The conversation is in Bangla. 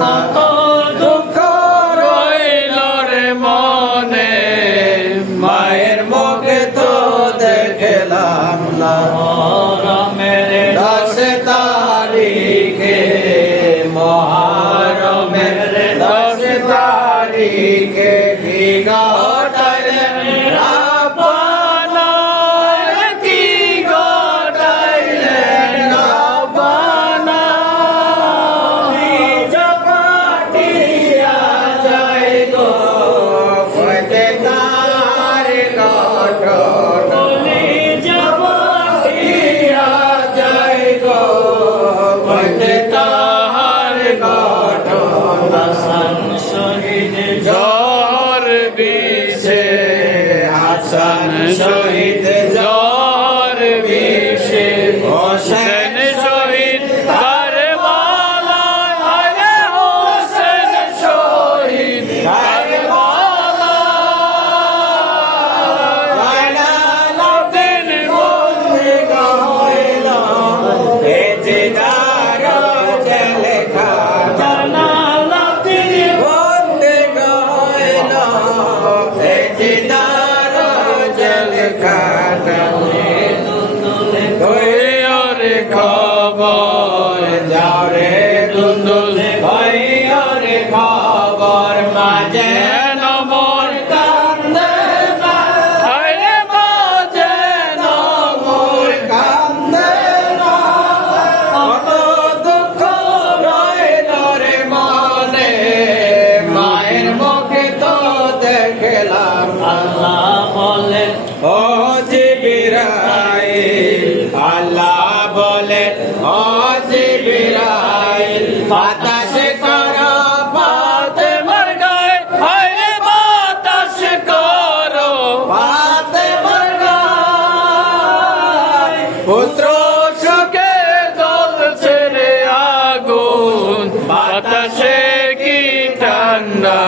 না, দুঃখ রইল রে মনে, মায়ের মুখে তো দেখলাম না। মহরমের 10 তারিখে, মহরমের 10 তারিখে কি ঘটাইলেন রাব্বানা, কি ঘটাইলেন রাব্বানা। জপাটিয়া যাই গো কইতে তার ঘটনা, জপাটিয়া যাই গো কইতে তার ঘটনা। জহর বিষে হাসান শহীদ, জহর বিষে হোসেন শহীদ, কারবালায় আরে হোসেন শহীদ কারবালায়। জালালউদ্দিন বন্দী হইল এ জিদার জেলখানা, জালালউদ্দিন বন্দী হইল এ জিদার জেলখানা। ওরে খবর যাও রে দুন্দুল, ওরে খবর মাঝে নমর কান্দে না, আরে মাঝে নমর কান্দে না। কত দুঃখ রইল রে মনে, মায়ের মুখে তো দেখলাম। আল্লাহ বলেন ও জিবরাইল, আল্লাহ বলেন ও জিবরাইল, বাতাস করো ফাতেমার গায়ে, আরে বাতাস করো ফাতেমার গায়ে। পুত্র সুখে জ্বলছে রে আগুন, বাতাসে কি ঠান্ডা।